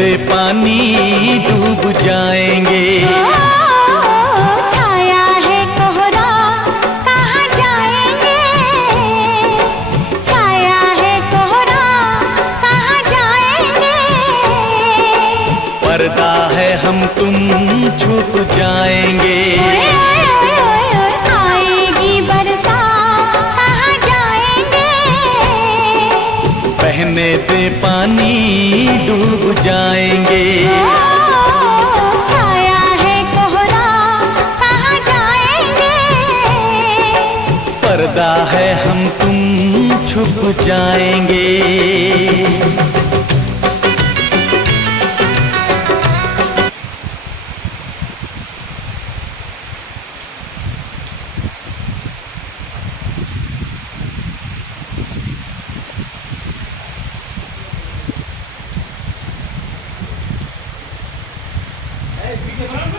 दे पानी डूब जाएंगे। छाया है कोहरा कहाँ जाएंगे, छाया है कोहरा कहाँ जाएंगे। पर्दा है हम तुम छुप जाएंगे। आएगी बरसात कहाँ जाएंगे, बहने दे पानी डूब जाएंगे। छाया है कोहरा कहाँ जाएंगे, पर्दा है हम तुम छुप जाएंगे। Hey,